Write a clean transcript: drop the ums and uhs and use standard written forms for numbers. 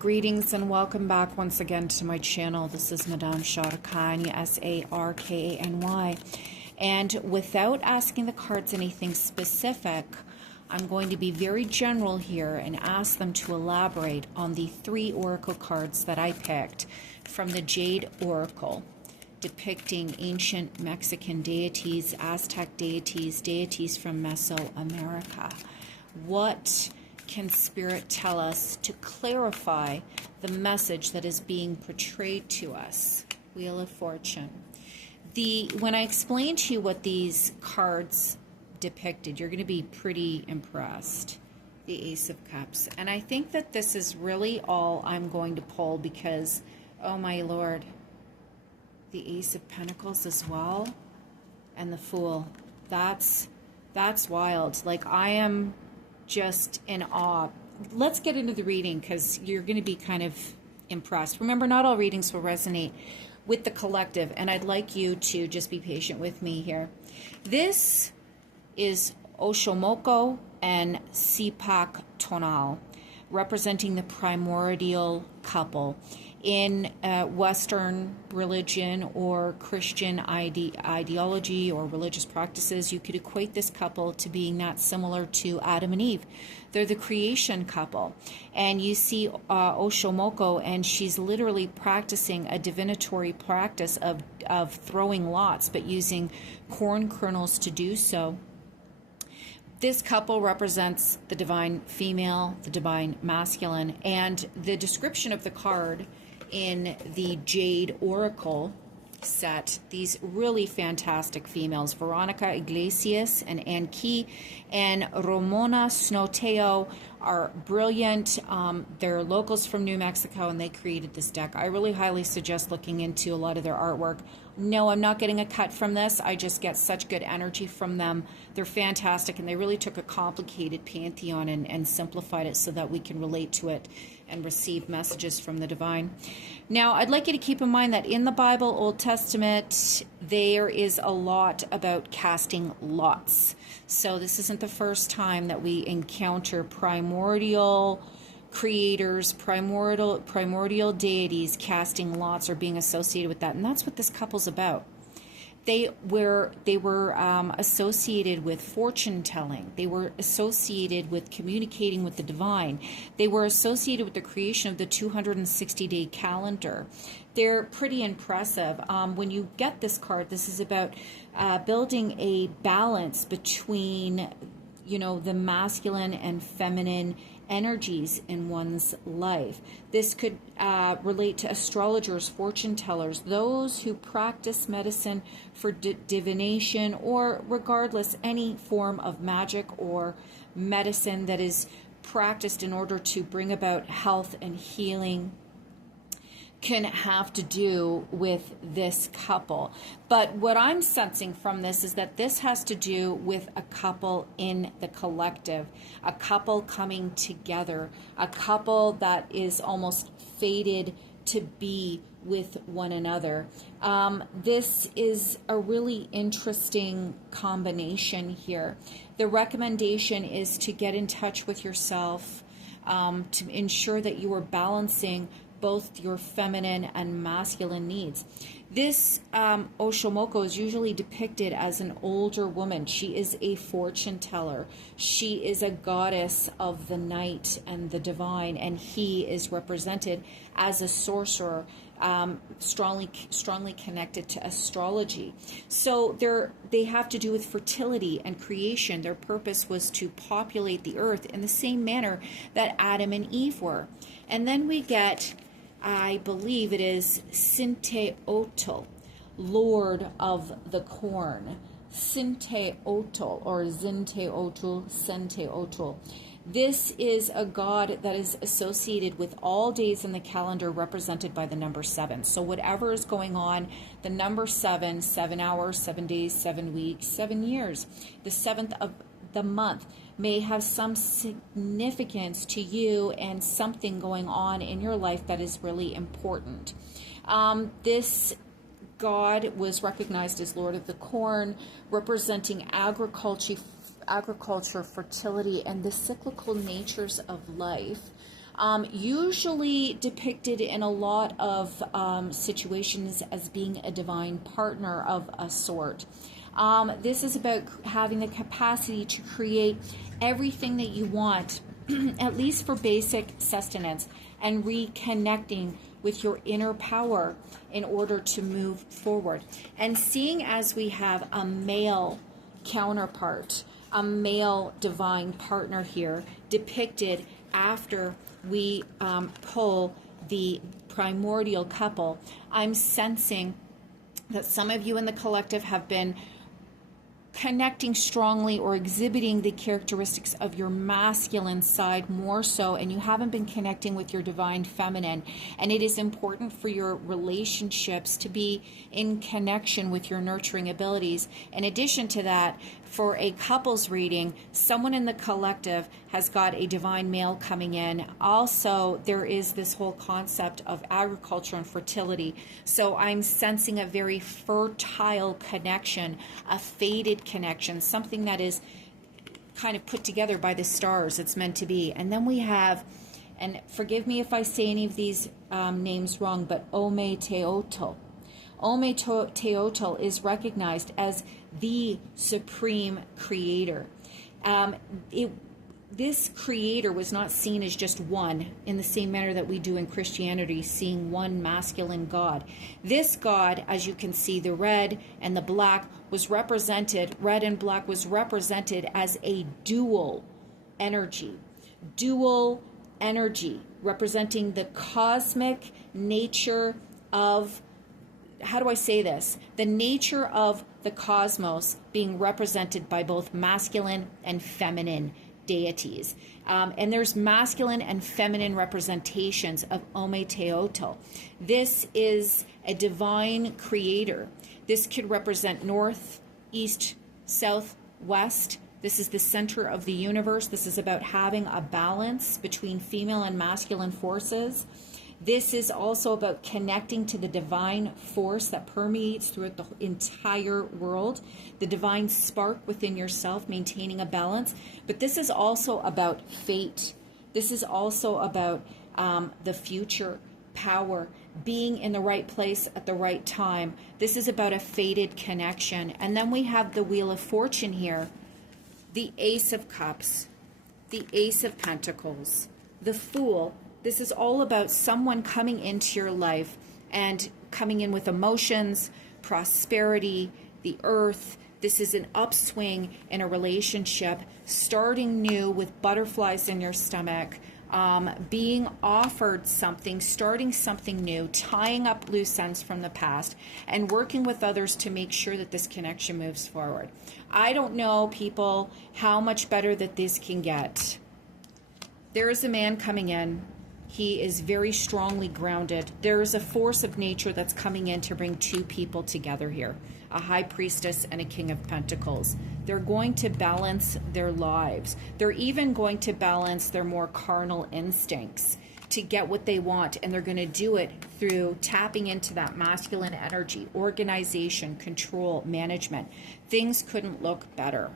Greetings and welcome back once again to my channel. This is Madame Sarkany, Sarkany. And without asking the cards anything specific, I'm going to be very general here and ask them to elaborate on the 3 oracle cards that I picked from the Jade Oracle, depicting ancient Mexican deities, Aztec deities, deities from Mesoamerica. What can Spirit tell us to clarify the message that is being portrayed to us? Wheel of Fortune. When I explain to you what these cards depicted, you're going to be pretty impressed. The Ace of Cups. And I think that this is really all I'm going to pull because, oh my Lord, the Ace of Pentacles as well, and the Fool. That's wild. Like, I am just in awe. Let's get into the reading because you're going to be kind of impressed. Remember, not all readings will resonate with the collective, and I'd like you to just be patient with me here. This is Oxomoco and Sipak Tonal, representing the primordial couple. In Western religion or Christian ideology or religious practices, you could equate this couple to being not similar to Adam and Eve. They're the creation couple. And you see Oxomoco, and she's literally practicing a divinatory practice of throwing lots, but using corn kernels to do so. This couple represents the divine female, the divine masculine, and the description of the card in the Jade Oracle set, these really fantastic females, Veronica Iglesias and Ann Key and Ramona Snoteo, are brilliant. They're locals from New Mexico, and they created this deck. I really highly suggest looking into a lot of their artwork. No, I'm not getting a cut from this. I just get such good energy from them. They're fantastic, and they really took a complicated pantheon and simplified it so that we can relate to it and receive messages from the divine. Now, I'd like you to keep in mind that in the Bible, Old Testament, there is a lot about casting lots. So this isn't the first time that we encounter primordial creators, primordial deities casting lots or being associated with that. And that's what this couple's about. They were associated with fortune telling. They were associated with communicating with the divine. They were associated with the creation of the 260-day calendar. They're pretty impressive. When you get this card, this is about building a balance between, the masculine and feminine energies in one's life. This could relate to astrologers, fortune tellers, those who practice medicine for divination, or regardless, any form of magic or medicine that is practiced in order to bring about health and healing can have to do with this couple. But what I'm sensing from this is that this has to do with a couple in the collective, a couple coming together, a couple that is almost fated to be with one another. This is a really interesting combination here. The recommendation is to get in touch with yourself, to ensure that you are balancing both your feminine and masculine needs. This Oxomoco is usually depicted as an older woman. She is a fortune teller. She is a goddess of the night and the divine, and he is represented as a sorcerer, strongly connected to astrology. So they have to do with fertility and creation. Their purpose was to populate the earth in the same manner that Adam and Eve were. And then we get, I believe it is Sinteotl, Lord of the Corn. Sinteotl or Zinteotl, Senteotl. This is a god that is associated with all days in the calendar represented by the number 7. So whatever is going on, the number 7, 7 hours, 7 days, 7 weeks, 7 years, the 7th of the month may have some significance to you and something going on in your life that is really important. This god was recognized as Lord of the Corn, representing agriculture, fertility, and the cyclical natures of life. Usually depicted in a lot of situations as being a divine partner of a sort. This is about having the capacity to create everything that you want, at least for basic sustenance, and reconnecting with your inner power in order to move forward. And seeing as we have a male counterpart, a male divine partner here, depicted after we pull the primordial couple, I'm sensing that some of you in the collective have been connecting strongly or exhibiting the characteristics of your masculine side more so, and you haven't been connecting with your divine feminine. And it is important for your relationships to be in connection with your nurturing abilities. In addition to that, for a couples reading, someone in the collective has got a divine male coming in. Also, there is this whole concept of agriculture and fertility. So I'm sensing a very fertile connection, a fated connection, something that is kind of put together by the stars. It's meant to be. And then we have, and forgive me if I say any of these names wrong, but Ometeotl. Ometeotl is recognized as the supreme creator. This creator was not seen as just one in the same manner that we do in Christianity, seeing one masculine God. This God, as you can see, the red and the black was represented, red and black was represented as a dual energy, representing the cosmic nature of, how do I say this? The nature of the cosmos being represented by both masculine and feminine deities. And there's masculine and feminine representations of Ometeotl. This is a divine creator. This could represent north, east, south, west. This is the center of the universe. This is about having a balance between female and masculine forces. This is also about connecting to the divine force that permeates throughout the entire world, the divine spark within yourself, maintaining a balance. But this is also about fate. This is also about the future, power, being in the right place at the right time. This is about a fated connection. And then we have the Wheel of Fortune here, the Ace of Cups, the Ace of Pentacles, the Fool. This is all about someone coming into your life and coming in with emotions, prosperity, the earth. This is an upswing in a relationship, starting new with butterflies in your stomach, being offered something, starting something new, tying up loose ends from the past, and working with others to make sure that this connection moves forward. I don't know, people, how much better that this can get. There is a man coming in. He is very strongly grounded. There is a force of nature that's coming in to bring two people together here, a high priestess and a king of pentacles. They're going to balance their lives. They're even going to balance their more carnal instincts to get what they want, and they're going to do it through tapping into that masculine energy, organization, control, management. Things couldn't look better.